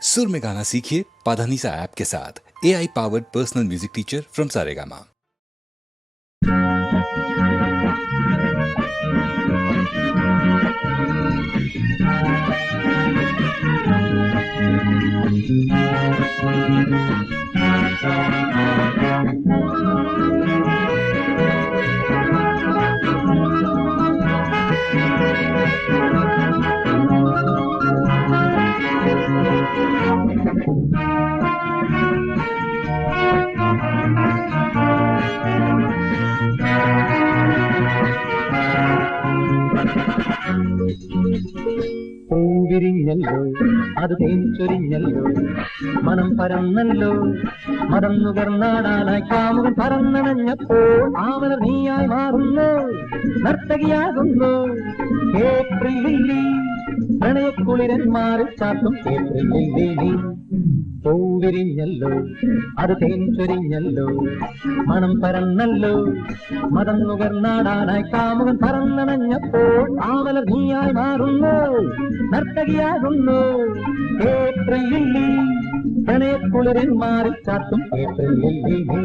सुर में गाना सीखिए पाधानीसा ऐप के साथ। AI powered personal music teacher from Saregama. പൂവിരിഞ്ഞല്ലോ അത് തേൻചൊരിഞ്ഞല്ലോ മനം പരന്നല്ലോ മതം നുകർന്നാടാനായി കാമുകൻ പറന്നണഞ്ഞപ്പോൾ ആമല നീയായി മാറുന്നു നർത്തകിയാകുന്നു ഏപ്രിൽ ലില്ലി പ്രണയക്കുളിരന്മാരിൽ ചാത്തും ഏപ്രിൽ ലില്ലി നീ പൂവിരിഞ്ഞല്ലോ അത് തേൻചൊരിഞ്ഞല്ലോ മണം പരന്നല്ലോ മതം നുകർന്നാടാനായി കാമുകൻ പറന്നണഞ്ഞപ്പോൾ ആമല നീയായി മാറുന്നു നർത്തകിയാകുന്നു ഏപ്രിൽ ലില്ലി പ്രണയക്കുളിരന്മാരിൽ ചാത്തും ഏപ്രിൽ ലില്ലി നീ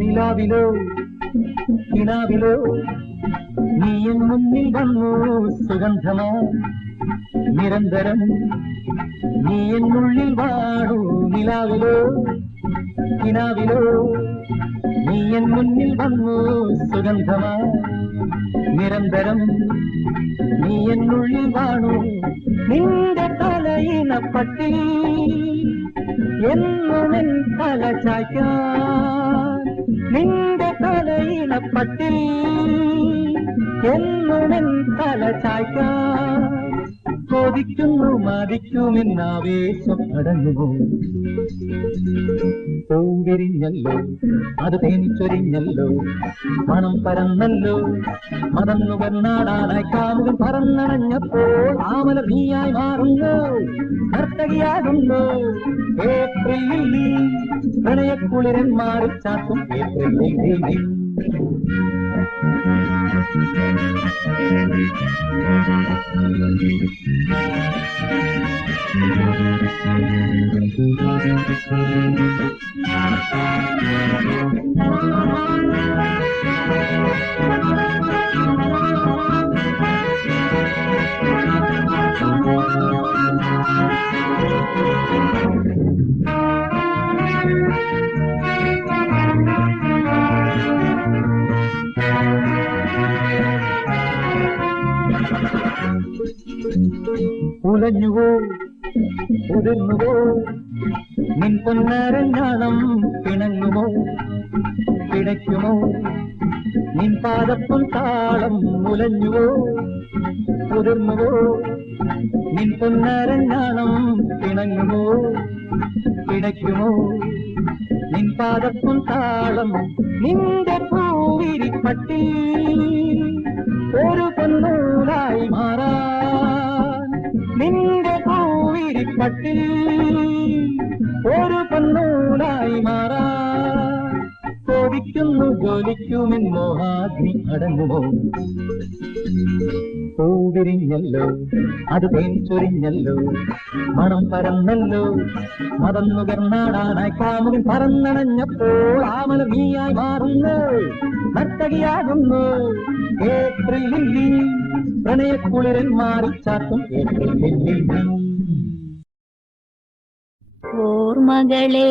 നിലാവിലോ കിനാവിലോ നീ എൻ മുന്നിൽ വന്നു സുഗന്ധമാ നിരന്തരം നീ എന്നുള്ളിൽ വാടൂ നിലാവിലോ കിനാവിലോ നീ എൻ മുന്നിൽ വന്നു സുഗന്ധമാ നിരന്തരം നീ എന്നുള്ളിൽ വാണു നിന്റെ തലയിണപ്പട്ടിൽ എന്നുമെൻ തല ചായ്ക്കാൻ നിന്റെ തലയിണപ്പട്ടിൽ എന്നുമെൻ തല ചായ്ക്കാൻ കൊതിക്കുന്നു മതിക്കുമെന്നാവേശം അടങ്ങുമോ പൂവിരിഞ്ഞല്ലോ അത് തേനിച്ചൊരിഞ്ഞല്ലോ മണം പരന്നല്ലോ മതം നുകർന്നാടാനായി കാമുകൻ പറന്നണഞ്ഞപ്പോൾ ആമല നീയായി മാറുന്നു നർത്തകിയാകുന്നു ഏപ്രിൽ ലില്ലി പ്രണയക്കുളിരന്മാരിൽ ചാത്തും ഏപ്രിൽ ലില്ലി ഉലഞ്ഞുവോ ഉതിർന്നുവോ നിൻ പൊന്നരഞ്ഞാണം പിണങ്ങുമോ പിടയ്ക്കുമോ നിൻ പാദപ്പും താളം മുലഞ്ഞുവോ ഉതിർന്നുവോ നിൻ പൊന്നരഞ്ഞാണം പിണങ്ങുമോ പിടയ്ക്കുമോ നിൻ പാദപ്പും താളം നിന്റെ പൂവിരിപ്പട്ടിൽ ഒരു പൊന്നൂലായി മാറാൻ നിന്റെ പൂവിരിപ്പട്ടിൽ ഒരു പൊന്നൂലായി മാറാൻ കൊതിക്കുന്നു ജ്വലിക്കുമെൻ മോഹാഗ്നി അടങ്ങുമോ പൂവിരിഞ്ഞല്ലോ അത് തേൻചൊരിഞ്ഞല്ലോ മണം പരന്നല്ലോ മതം നുകർന്നാടാനായി കാമുകൻ പറന്നണഞ്ഞപ്പോൾ ആമല നീയായി മാറുന്നു നർത്തകിയാകുന്നു ഏപ്രിൽ ലില്ലി പ്രണയക്കുളിരന്മാരിൽ ചാത്തും ഏപ്രിൽ ലില്ലി ഓർമ്മകളെ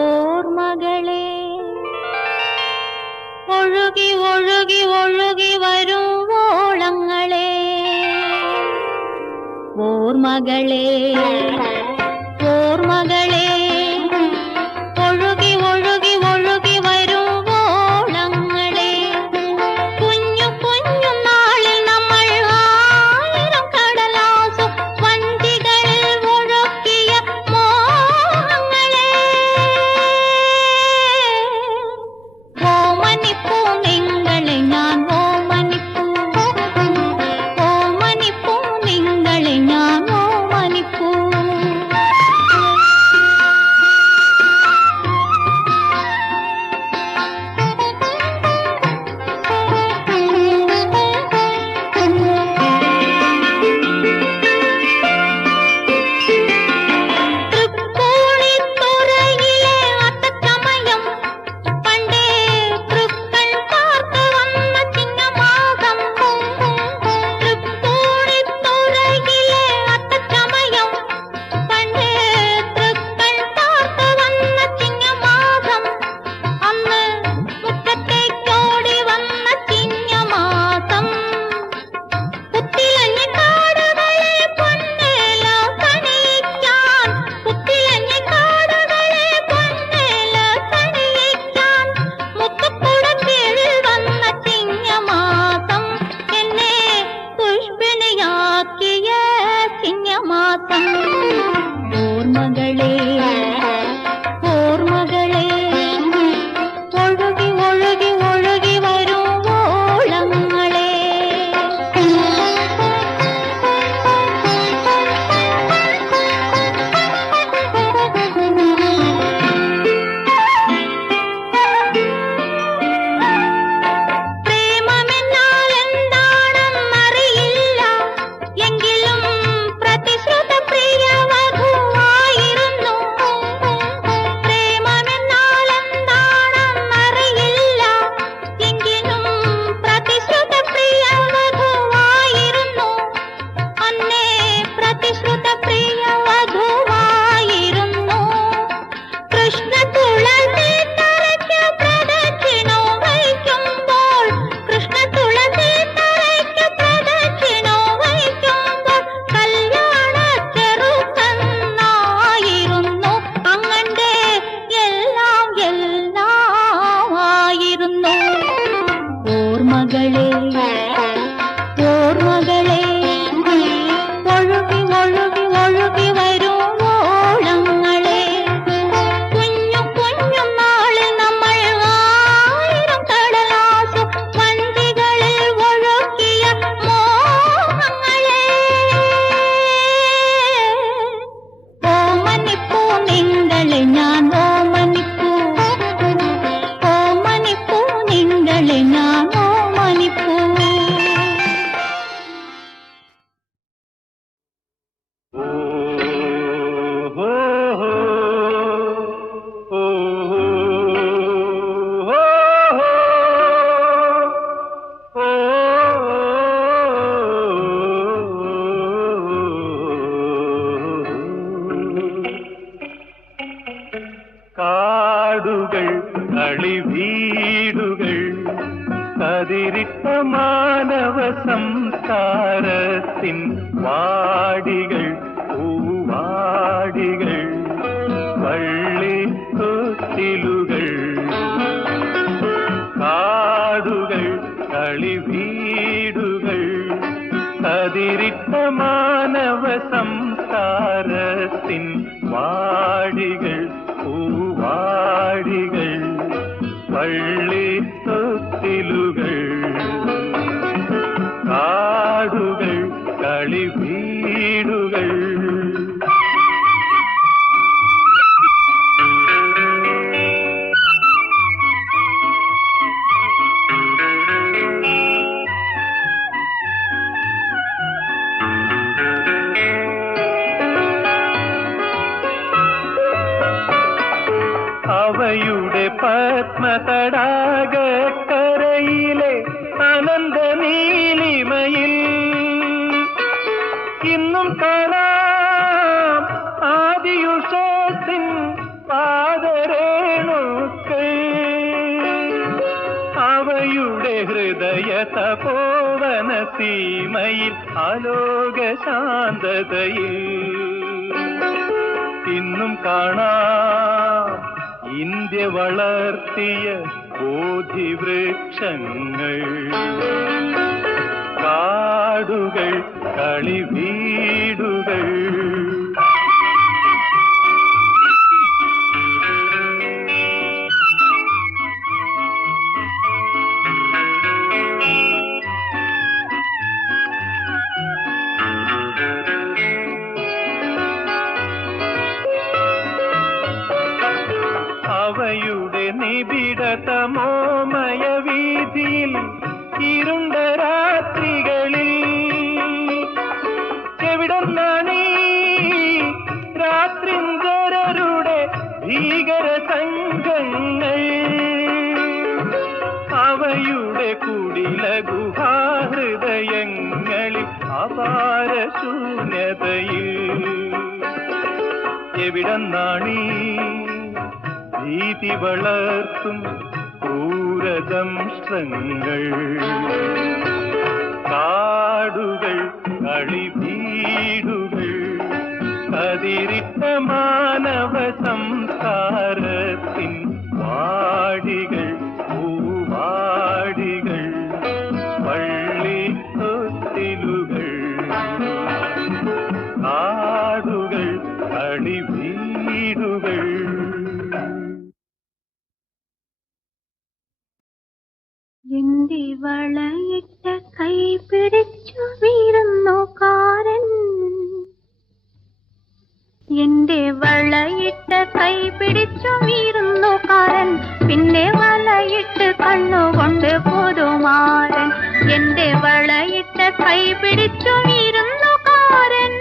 ഓർമ്മകളെ ഒഴുകി ഒഴുകി ഒഴുകി വരും ഓളങ്ങളെ ഓർമ്മകളെ ഓർമ്മകളെ ഒഴുകി ഒഴുകി ഒഴുകി വരും ഓളങ്ങളെ കുഞ്ഞു കുഞ്ഞു നാൾ ഓർമ്മകളെ ഒഴുകി ഒഴുകി ഒഴുകി വരും ഓളങ്ങളെ കുഞ്ഞു കുഞ്ഞു നാളിൽ നമ്മൾ ആയിരം കടലാസു വണ്ടികളിൽ ഒഴുകിയ മോഹങ്ങളെ ഓമനിപ്പൂ നിങ്ങളെ ഞാൻ ഓമനിപ്പൂ ഓമനിപ്പൂ നിങ്ങളെ ഞാൻ ഓമനിപ്പൂ കാടുകൾ കളിവീടുകൾ കതിരിട്ട മാനവ സംസ്കാരത്തിൻ വാടികൾ പൂവാടികൾ വള്ളിക്കൊത്തിലുകൾ കാടുകൾ കളിവീടുകൾ കതിരിട്ട മാനവ സംസ്കാരത്തിൻ വാടികൾ പൂവാടികൾ വള്ളിത്തൊത്തിലുകൾ കാടുകൾ കളിവീടുകൾ അവയുടെ പത്മതടാകക്കരയിലെ അനന്ത നീലിമയിൽ ഇന്നും കാണാം ആദിയുഷത്തിൻ പാദരേണുക്കൾ അവയുടെ ഹൃദയ തപോവന സീമയിൽ ആലോക ശാന്തതയിൽ ഇന്നും കാണാം ഇന്ത്യ വളർത്തിയ ബോധിവൃക്ഷങ്ങൾ കാടുകൾ കളിവീടുകൾ അവയുടെ നിബിഡതമോമയ വീതിയിൽ ഇരുണ്ട രാത്രികളിൽ എവിടുന്നാണീ രാത്രിഞ്ചരരുടെ ഭീകര സംഘങ്ങൾ അവയുടെ കുടില ഗുഹാഹൃദയങ്ങളിൽ അപാര ശൂന്യതയിൽ എവിടുന്നാണീ ഭീതി വളർത്തും ക്രൂരദംഷ്ട്രങ്ങൾ കാടുകൾ കളിവീടുകൾ കതിരിട്ട മാനവ സംസ്കാരത്തിൻ വാടികൾ പൂവാടികൾ വള്ളിത്തൊത്തിലുകൾ കാടുകൾ കളിവീടുകൾ എന്റെ വളയിട്ട കൈ പിടിച്ചു വീരുന്നുകാരൻ എന്റെ വളയിട്ട കൈ പിടിച്ചു വീരുന്നുകാരൻ പിന്നെ വലയിട്ട് കണ്ണുകൊണ്ട് പുതുമാരൻ എന്റെ വളയിട്ട കൈ പിടിച്ചു വീരുന്നുകാരൻ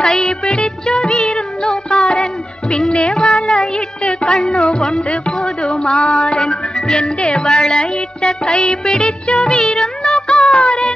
കൈ പിടിച്ചു വീരുന്നുകാരൻ, പിന്നെ വളയിട്ട് കണ്ണുകൊണ്ട് പുതുമാരൻ. എന്റെ വളയിട്ട കൈ പിടിച്ചു വീരുന്നുകാരൻ.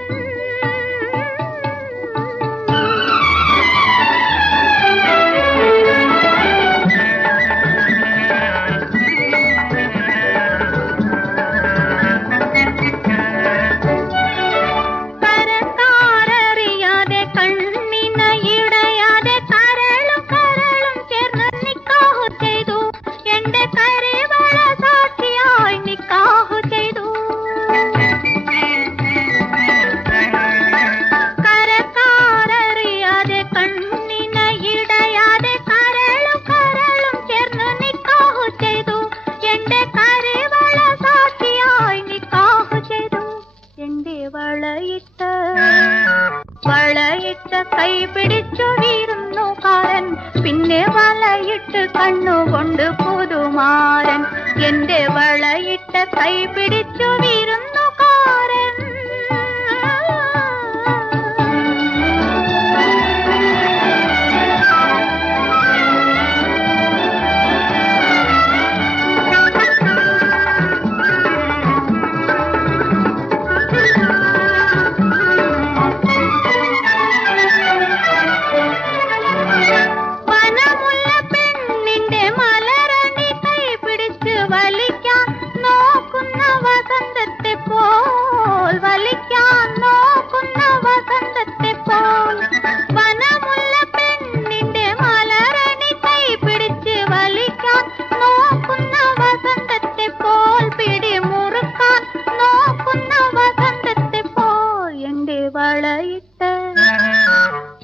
വളയിട്ട കൈ പിടിച്ചു വീരുന്നുകാരൻ, പിന്നെ വളയിട്ട് കണ്ണുകൊണ്ട് പുതുമാരൻ. എന്റെ വളയിട്ട കൈ പിടിച്ചു വീരുന്നുകാരൻ.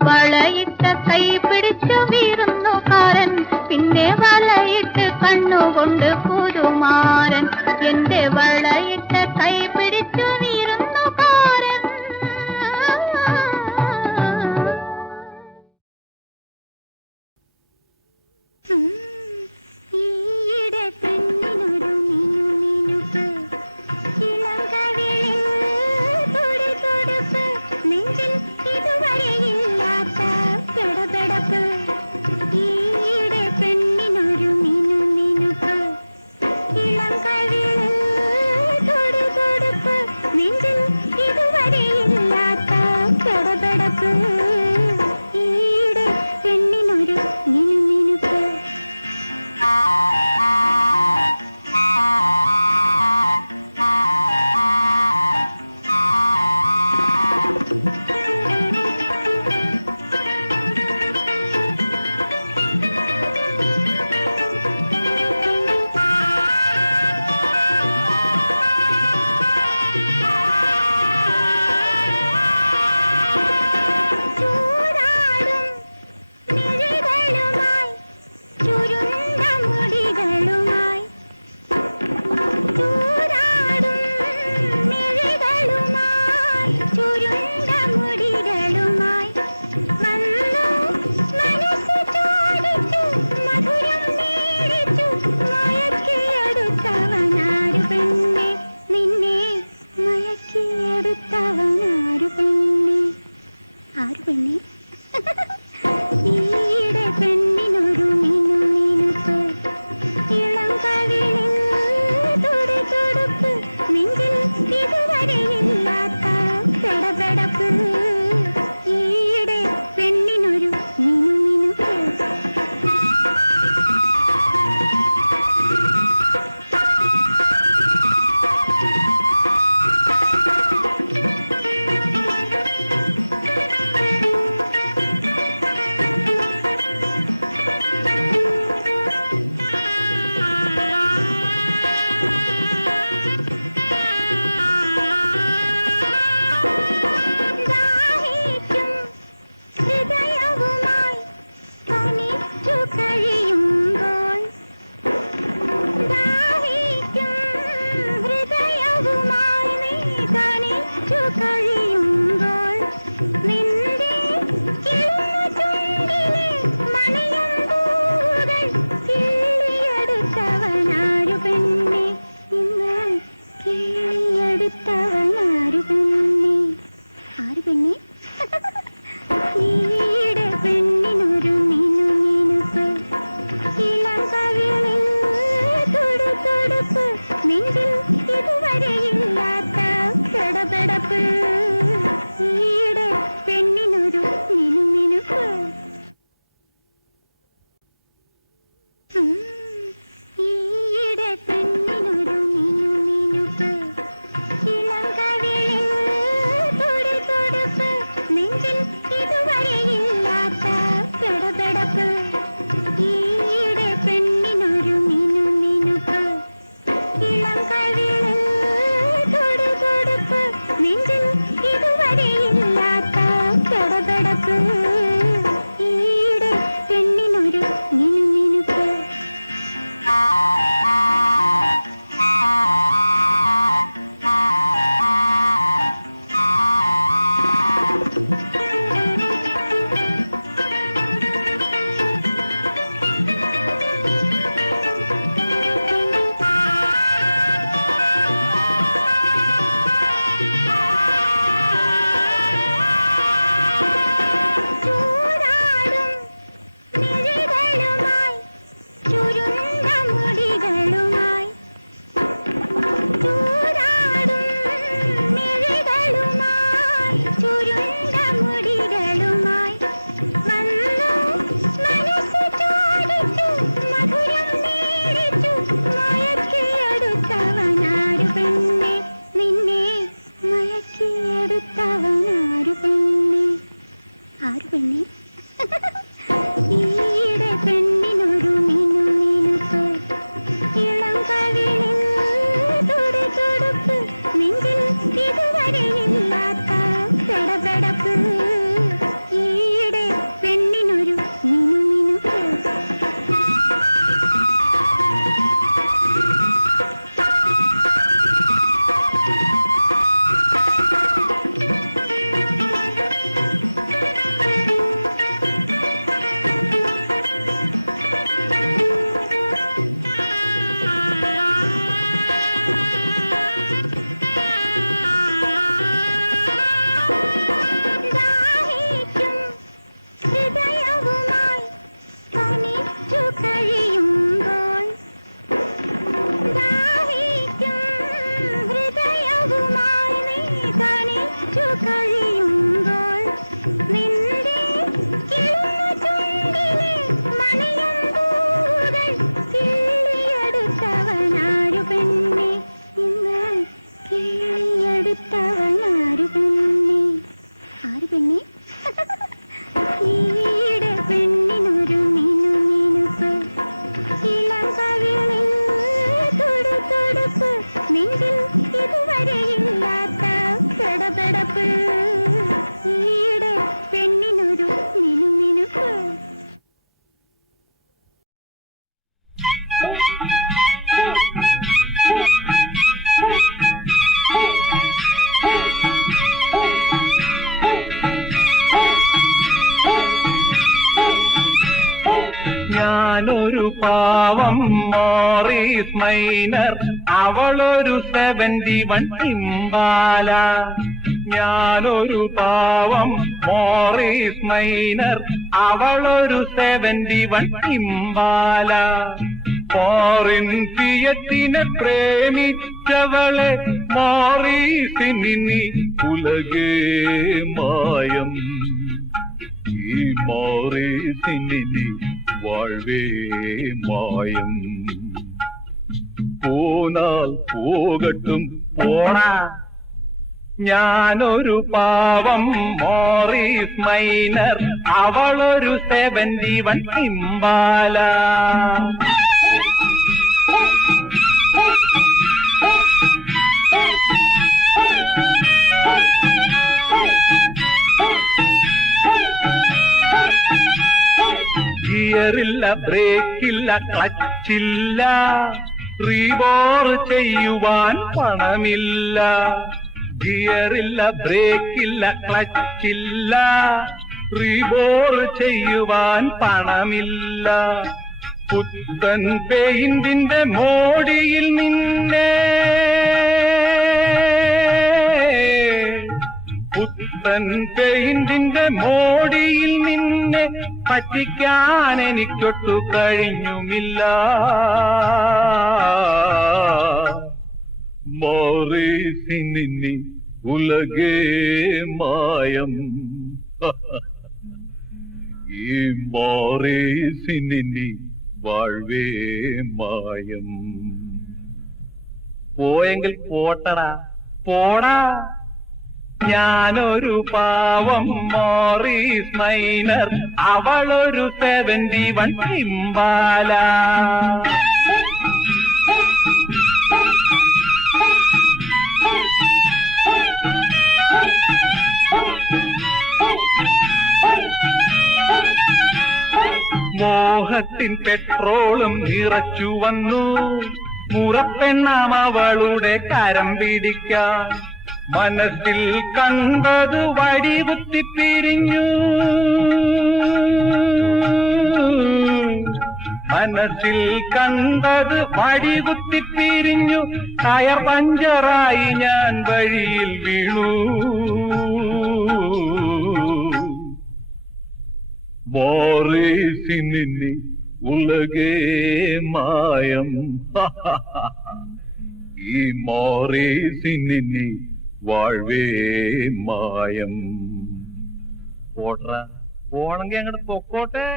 വളയിട്ട കൈ പിടിച്ചു വീരുന്നുകാരൻ, പിന്നെ വളയിട്ട് കണ്ണുകൊണ്ട് പുതുമാരൻ. എന്റെ വളയിട്ട കൈ പിടിച്ചു വീരുന്നുകാരൻ. ഈയിടെ പെണ്ണിനൊരു മിനുമിനുപ്പ്, ഇളങ്കവിളിൽ തുടിതുടുപ്പ്, നെഞ്ചിൽ ഇതുവരെയില്ലാത്ത പെടപെടപ്പ്. ഈയിടെ പെണ്ണിനൊരു മിനുമിനുപ്പ്, ഇളങ്കവിളിൽ തുടിതുടുപ്പ്, നെഞ്ചിൽ ഇതുവരെയില്ലാത്ത പെടപെടപ്പ്. ഈയിടെ പെണ്ണിനൊരു മിനുമിനുപ്പ്. പെണ്ണേ ഈടെ പെണ്ണേ എടുത്തവൻ ആരു പെണ്ണെ ആരു പെണ്ണെ ഈടെ പെണ്ണിനൊരു മിനുമിനുപ്പ് ഇളം കവിളിൽ തുടുതുടുപ്പ് നെഞ്ചിൽ ഇതുവരെയില്ലാത്ത പെടപെടപ്പ് ഈടെ പെണ്ണിനൊരു മിനുമിനുപ്പ് ദാഹിക്കും ഹൃദയവുമായി തനിച്ചു കഴിയുമ്പോൾ ദാഹിക്കും ഹൃദയവുമായി നീ തനിച്ചു കഴിയുമ്പോൾ നിന്റെ കിളിഞ്ഞ ചുണ്ടിലെ മണിയും പൂകൾ കിള്ളിയെടുത്തവനാരു പെണ്ണെ ഇന്ന് കിള്ളിയെടുത്തവനാരു പെണ്ണെ ആരു പെണ്ണെ ഈടെ പെണ്ണിനൊരു മിനുമിനുപ്പ് ഇളം കവിളിൽ തുടുതുടുപ്പ് നെഞ്ചിൽ ഇതുവരെയില്ലാത്ത പെടപെടപ്പ് ഈടെ പെണ്ണിനൊരു മിനുമിനുപ്പ് ഞാനൊരു പാവം മോറീസ് മൈനർ, അവളൊരു 71 ഇമ്പാല. ഞാനൊരു പാവം മോറീസ് മൈനർ, അവളൊരു 71 ഇമ്പാല. ഫോറിൻ ഫിയറ്റിനെ പ്രേമിച്ചവളെ മോറീസിനി ഉലകേ മായം. ഈ മോറീസിനി വാഴ്വേ മായം. പോനാൽ പോകട്ടും പോണ. ഞാനൊരു പാവം മോറീസ് മൈനർ, അവളൊരു 71 ഇമ്പാല. ഗിയറില്ല, ബ്രേക്കില്ല, ക്ലച്ചില്ല, റീബോർ ചെയ്യുവാൻ പണമില്ല. ഗിയറില്ല, ബ്രേക്കില്ല, ക്ലച്ചില്ല, റീബോർ ചെയ്യുവാൻ പണമില്ല. പുത്തൻ പെയിന്റിന്റെ മോടിയിൽ നിന്നെ, പുത്തൻ പെയിന്റിന്റെ മോടിയിൽ നിന്നെ പറ്റിക്കാൻ എനിക്കൊട്ടു കഴിഞ്ഞുമില്ല. മോറീസിനി ഉലകേ മായം. ഈ മോറീസിനി വാഴ്വേ മായം. പോയെങ്കിൽ പോട്ടടാ, പോടാ. ഞാനൊരു പാവം മോറീസ് മൈനർ, അവളൊരു 71 ഇമ്പാല. മോഹത്തിൻ പെട്രോളും നിറച്ചു വന്നു, മുറപ്പെണ്ണാം അവളുടെ കരം പിടിക്കാൻ. മനസ്സിൽ കണ്ടത് വടികുത്തി പിരിഞ്ഞു, മനസ്സിൽ കണ്ടത് വടികുത്തി പിരിഞ്ഞു. ടയർ പഞ്ചറായി ഞാൻ വഴിയിൽ വീണു. മോറീസിനി ഉലകേ മായം. ഈ മോറീസിനി വാഴ്വേ മായം. പോട്ര, പോണെങ്കി അങ്ങോട്ട് പൊക്കോട്ടെ.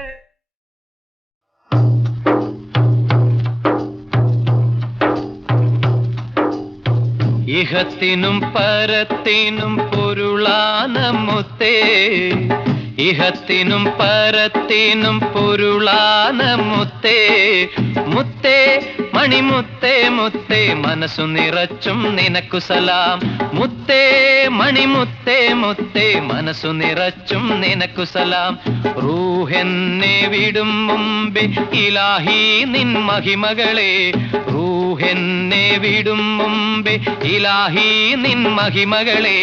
ഇഹത്തിനും പരത്തിനും പൊരുളാന മുത്തേ, ഇഹത്തിനും പരത്തിനും പൊരുളാന മുത്തേ, മുത്തേ മണിമുത്തേ മുത്തേ മനസ്സു നിറച്ചും നിനക്കു സലാം, മുത്തേ മണിമുത്തേ മുത്തേ മനസ്സു നിറച്ചും നിനക്കു സലാം. റൂഹെന്നെ വിടും മുമ്പേ ഇലാഹി നിൻ മഹിമകളെ, റൂഹെന്നെ വിടും മുമ്പേ ഇലാഹി നിൻ മഹിമകളെ,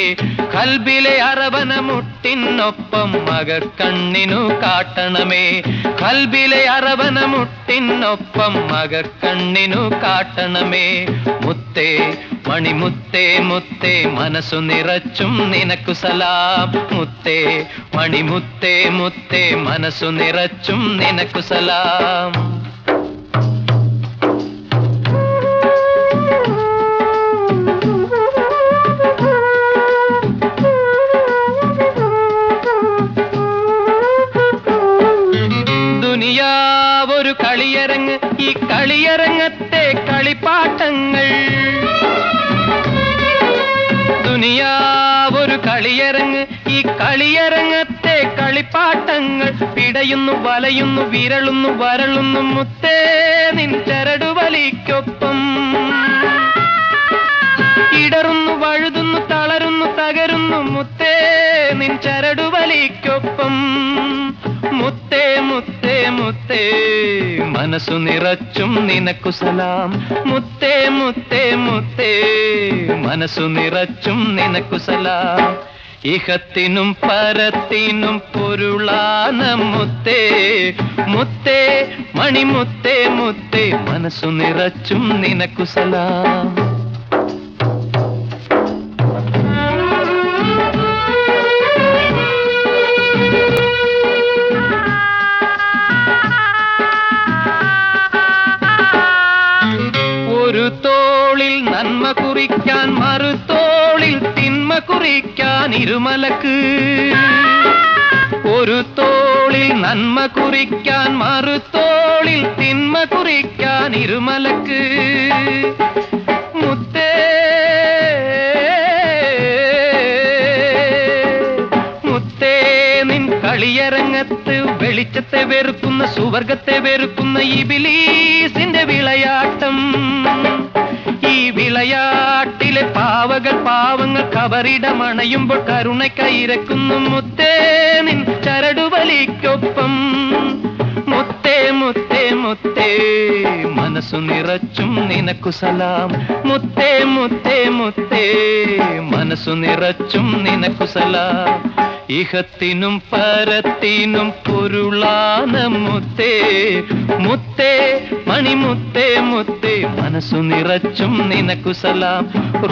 കൽബിലെ അറവന മുട്ടിനൊപ്പം മകക്കണ്ണിനു കാട്ടണമേ, കൽബിലെ അറവന മുട്ടിനൊപ്പം മകക്കണ്ണിനു കാട്ടണമേ. മുത്തേ മണിമുത്തേ മുത്തേ മനസ്സു നിറച്ചും നിനക്കു സലാം, മുത്തേ മണിമുത്തേ മുത്തേ മനസ്സു നിറച്ചും നിനക്കു സലാം. ദുനിയാവൊരു കളിയരങ്ങ്, ഈ കളിയരങ്ങത്തെ കളിപ്പാട്ടങ്ങൾ, ദുനിയാവൊരു കളിയരങ്ങ്, ഈ കളിയരങ്ങത്തെ കളിപ്പാട്ടങ്ങൾ, പിടയുന്നു വലയുന്നു വിരളുന്നു വരളുന്നു മുത്തേ നിൻ ചരടുവലിക്കൊപ്പം, ഇടറുന്നു വഴുതുന്നു തളരുന്നു തകരുന്നു മുത്തേ നിൻ ചരടുവലിക്കൊപ്പം. മുത്തേ മുത്തേ മുത്തേ മനസ്സു നിറച്ചും നിനക്കു സലാം, മുത്തേ മുത്തേ മുത്തേ മനസ്സു നിറച്ചും നിനക്കു സലാം. ഇഹത്തിനും പരത്തിനും പൊരുളാന മുത്തേ, മുത്തേ മണിമുത്തേ മുത്തേ മനസ്സു നിറച്ചും നിനക്കു സലാം. ഒരു തോളിൽ നന്മ കുറിക്കാൻ മറുതോളിൽ തിന്മ കുറിക്കാൻ ഇരുമലക്ക്, ഒരു തോളിൽ നന്മ കുറിക്കാൻ മറുതോളിൽ തിന്മ കുറിക്കാൻ ഇരുമലക്ക്. മുത്തേ മുത്തേ നിൻ കളിയരങ്ങത്ത് വെളിച്ചത്തെ വെറുക്കുന്ന സുവർഗത്തെ വെറുക്കുന്ന ഇബിലീസിന്റെ വിളയാട്ടം, ഈ വിളയാട്ടിലെ പാവകൾ പാവങ്ങൾ കബറിടമണയുമ്പോൾ കരുണക്കയിരക്കുന്നു മുത്തേ നിൻ ചരടുവലിക്കൊപ്പം. മുത്തേ മുത്തേ മുത്തേ മനസ്സു നിറച്ചും നിനക്കു സലാം, മുത്തേ മുത്തേ മുത്തേ മനസ്സു നിറച്ചും നിനക്കു സലാം. ഇഹത്തിനും പരത്തിനും പൊരുളാന മുത്തേ, മുത്തേ മണിമുത്തേ മുത്തേ മനസ്സു നിറച്ചും നിനക്കു സലാം.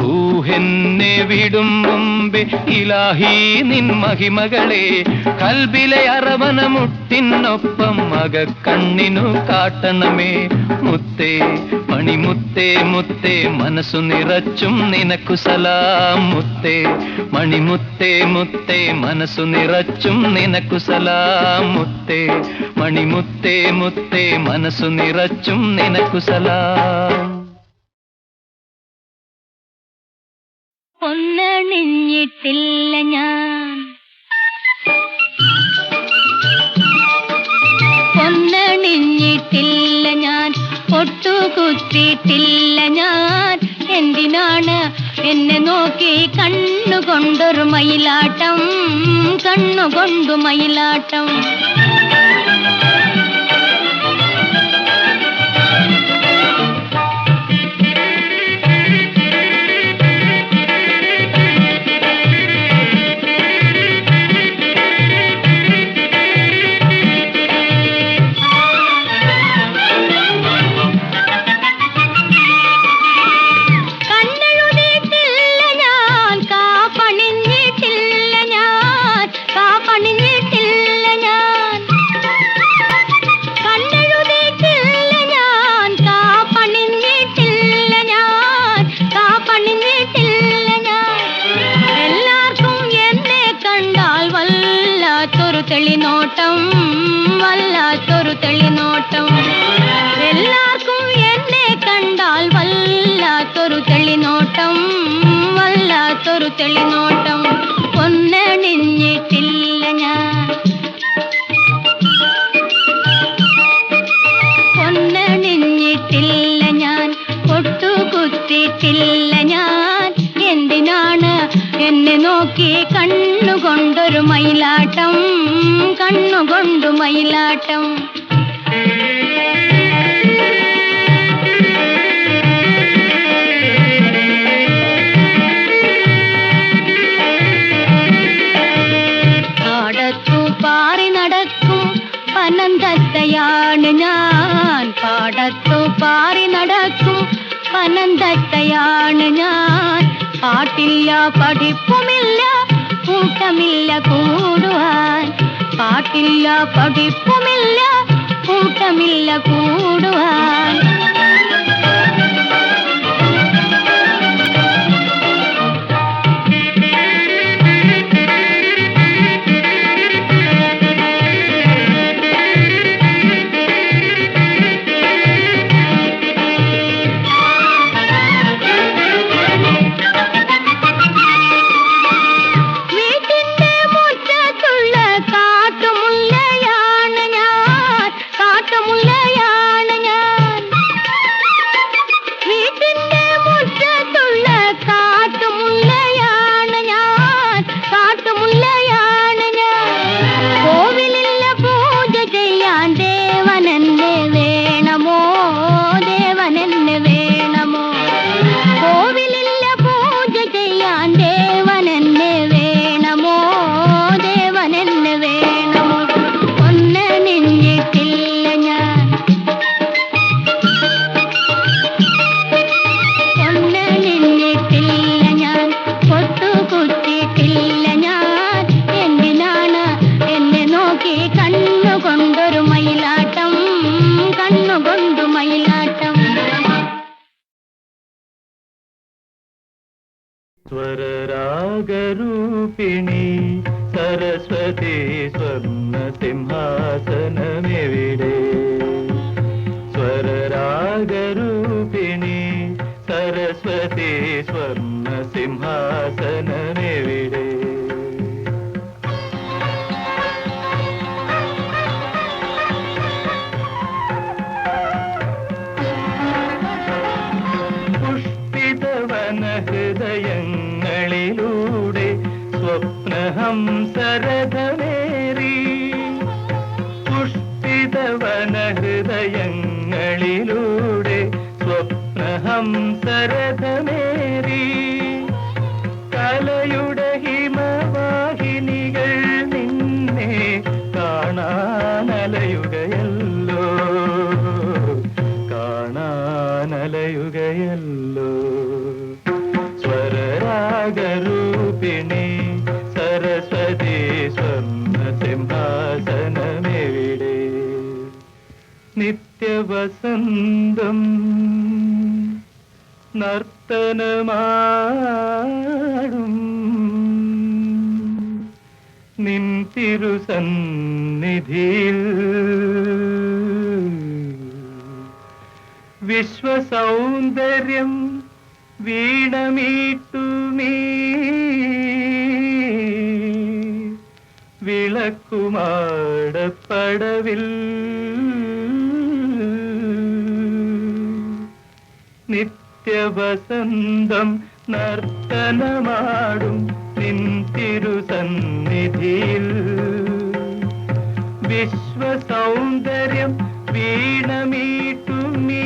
റൂഹെന്നെ വിടും മുമ്പേ ഇലാഹി നിൻ മഹിമകളെ, കൽബിലെ അറവന മുട്ടിനൊപ്പം മകക്കണ്ണിനു കാട്ടണമേ. മുത്തേ മണിമുത്തേ മുത്തേ മനസ്സു നിറച്ചും നിനക്കു സലാം, മുത്തേ മണിമുത്തേ മുത്തേ മനസ്സു നിറച്ചും നിനക്കു സലാം, മുത്തേ മണിമുത്തേ മുത്തേ മനസ്സു നിറച്ചും നിനക്കു സലാം. പൊന്നണിഞ്ഞിട്ടില്ല ഞാൻ, പൊന്നണിഞ്ഞിട്ടില്ല ഞാൻ, പൊട്ടുകുത്തിയിട്ടില്ല ഞാൻ. എന്തിനാണ് എന്നെ നോക്കി കണ്ണുകൊണ്ടൊരു മയിലാട്ടം, കണ്ണുകൊണ്ടു മയിലാട്ടം. തെളിനോട്ടം, വല്ലാത്തൊരു തെളിനോട്ടം. എല്ലാവർക്കും എന്നെ കണ്ടാൽ വല്ലാത്തൊരു തെളിനോട്ടം, വല്ലാത്തൊരു തെളിനോട്ടം പൊന്നണിഞ്ഞിട്ടില്ല ഞാൻ പൊന്നണിഞ്ഞിട്ടില്ല ഞാൻ പൊട്ടുകുത്തിയിട്ടില്ല ഞാൻ എന്തിനാണ് എന്നെ നോക്കി കണ്ണുകൊണ്ടൊരു മയിലാട്ടം കണ്ണുകൊണ്ടു മയിലാട്ടം പാടത്തു പാറി നടക്കും പനന്തത്തയാണ് ഞാൻ പാടത്തു പാറി നടക്കും പനന്തത്തയാണ് ഞാൻ പാട്ടില്ല പഠിപ്പുമില്ല കൂട്ടമില്ല കൂടുവാൻ പാട്ടില്ല പഠിപ്പുമില്ല കൂട്ടമില്ല കൂടുവാൻ സ്വരരാഗരൂപിണി സരസ്വതി സ്വർണ്ണ സിംഹാസനമെവിടെ സ്വരരാഗരൂപിണി സരസ്വതി സ്വർണ്ണ സിംഹാസനമെവിടെ ഹൃദയങ്ങളിലൂടെ സ്വപ്നഹംസരഥമേറി പുഷ്പിതവന ഹൃദയങ്ങളിലൂടെ സ്വപ്നഹംസരഥമേറി കലയുടെ ഹിമവാഹിനികൾ നിന്നെ കാണാനലയുകയല്ലോ കാണാനലയുകയല്ലോ സ്വരരാഗരൂപിണി സരസ്വതി സ്വർണ്ണ സിംഹാസനമെവിടെ നിത്യവസന്തം നർത്തനമാടും നിൻ തിരുസന്നിധിയിൽ വിശ്വസൗന്ദര്യം വീണമീട്ടുമീ വിളക്കുമാടപ്പടവിൽ നിത്യവസന്തം നർത്തനമാടും നിൻ തിരുസന്നിധിയിൽ വിശ്വസൗന്ദര്യം വീണമീട്ടുമീ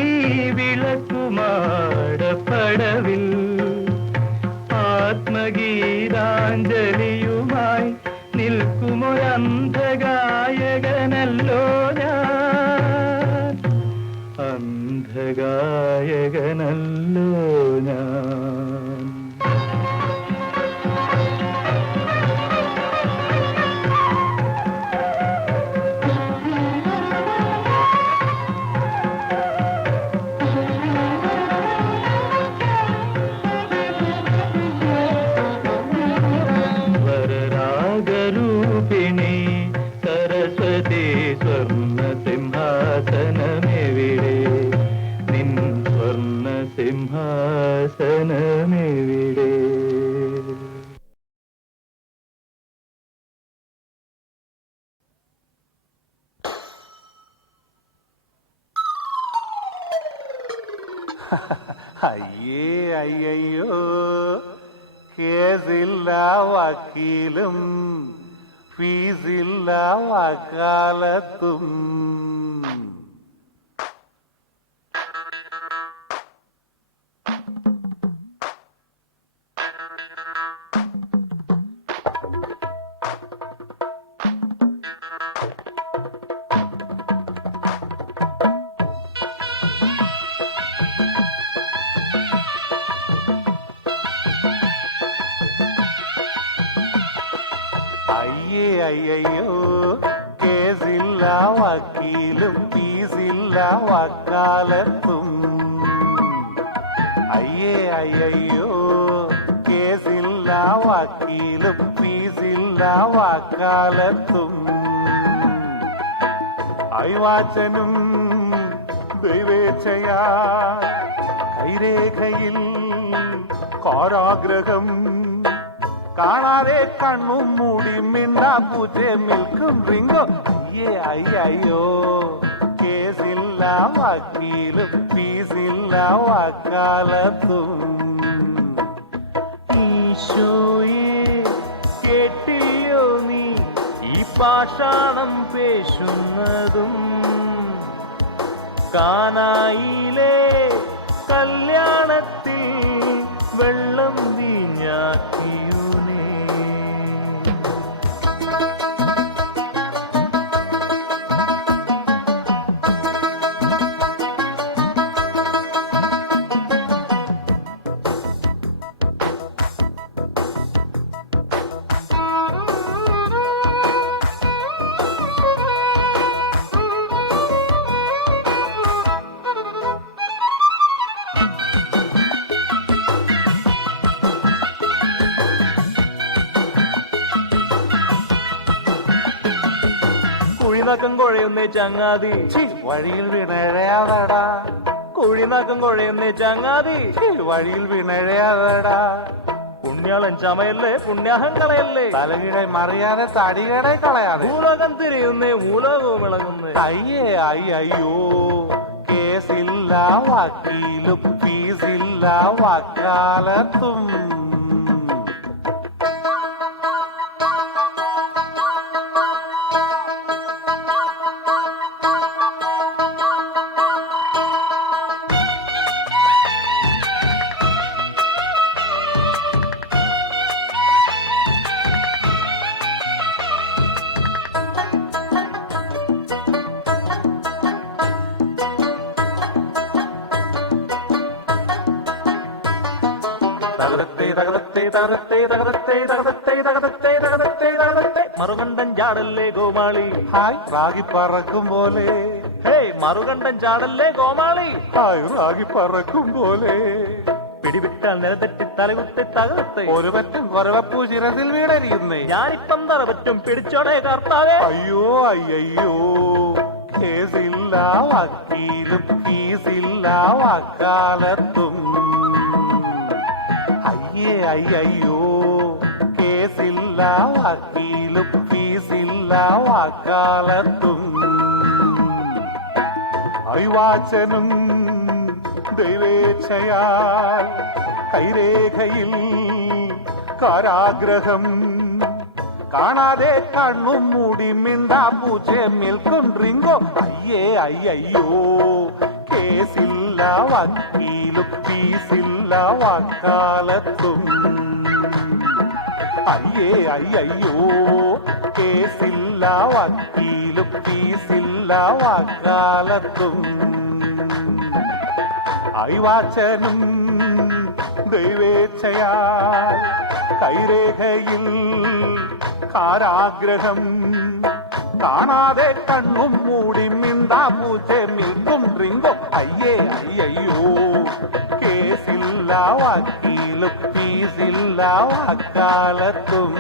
വിളക്കുമാടപ്പടവിൽ ആത്മഗീതാഞ്ജലിയുമായി നിൽക്കുമൊരന്ധഗായകനല്ലോ ഞാൻ അന്ധഗായകനല്ലോ ഞാൻ സ്വരരാഗരൂപിണി സരസ്വതി സ്വർണ്ണ സിംഹാസനമെവിടെ നിൻ സ്വർണ്ണ സിംഹാസനമെവിടെ അയ്യേ അയ്യോ കേസില്ല വക്കീലും ഫീസില്ല വക്കാലത്തും. അയ്യേ അയ്യോ കേസില്ല വക്കീലും ഫീസില്ല വക്കാലത്തും. അയ്യേ അയ്യോ കേസില്ല വക്കീലും ഫീസില്ല വക്കാലത്തും. അയവാച്ചനും ദൈവേച്ഛയാ കൈരേഖയിൽ കാരാഗ്രഹം കാണാതെ കണ്ണും മൂടി മിണ്ടാ പൂജെ മിൽക്കും റിങ്കോ. അയ്യേ അയ്യോ കേസില്ല വക്കീലും ഫീസില്ല വക്കാലത്തും. ഈശോയെ കേട്ടില്ലയോ നീ ഈ പാഷാണം പേശുന്നതും, കാനായിലെ കല്യാണത്തിൽ വെള്ളം വീഞ്ഞാക്കിയൂനേ. കുഴിനാക്കം കുഴയുന്നേ ചങ്ങാതി, വഴിയിൽ വീണഴയാതടാ. കുഴിനാക്കം കുഴയുന്നേ ചങ്ങാതി, വഴിയിൽ വീണഴയാതടാ. പുണ്യാളൻ ചമയല്ലേ പുണ്യാഹങ്ങളയല്ലേ, തലകീഴായി മറിയാതെ തടികടെ കളയാതെ. ഭൂലോകം തിരിയുന്നേ മൂലോകവും ഇളകുന്നേ. അയ്യേ അയ്യോ കേസില്ല വക്കീലും ഫീസില്ല വക്കാലത്തും. മറുകണ്ഠൻ ചാടല്ലേ ഗോമാളി, ഹായ് റാഗി പറക്കും പോലെ. ഹേ മറുകണ്ഠൻ ചാടല്ലേ ഗോമാളി, ഹായ് റാഗി പറക്കും പോലെ. പിടിവിട്ടാൽ നിലതെറ്റി തലകുത്തി തകർത്തെ ഒരു പറ്റും കൊരവപ്പൂ ശിരസിൽ വീടരിയുന്നേ. ഞാനിപ്പം തറ പറ്റും പിടിച്ചോടെ കർത്താവേ. അയ്യോ അയ്യോ കേസില്ല വക്കീലും ഫീസില്ല വക്കാലത്തും. അയ്യേ അയ്യോ കേസില്ല വക്കീലും ഫീസില്ല വക്കാലത്തും. അയവാച്ചനും ദൈവേച്ഛയാൽ കൈരേഖയിൽ കാരാഗ്രഹം കാണാതെ കണ്ണും മൂടി മിണ്ടാ പൂജെ മിൽക്കും ഡ്രിങ്കോ. അയ്യേ അയ്യോ കേസില്ല വക്കീലും ഫീസില്ല വക്കാലത്തും. അയ്യേ അയ്യോ കേസില്ല വക്കീലും ഫീസില്ല വക്കാലത്തും. അയവാച്ചനും ദൈവേച്ഛയാൽ കൈരേഖയിൽ കാരാഗ്രഹം കാണാതെ കണ്ണും മൂടി മിണ്ടാ പൂജെ മിൽക്കും ഡ്രിങ്കോ. അയ്യേ അയ്യോ കേസില്ല വക്കീലും ഫീസില്ല വക്കാലത്തും.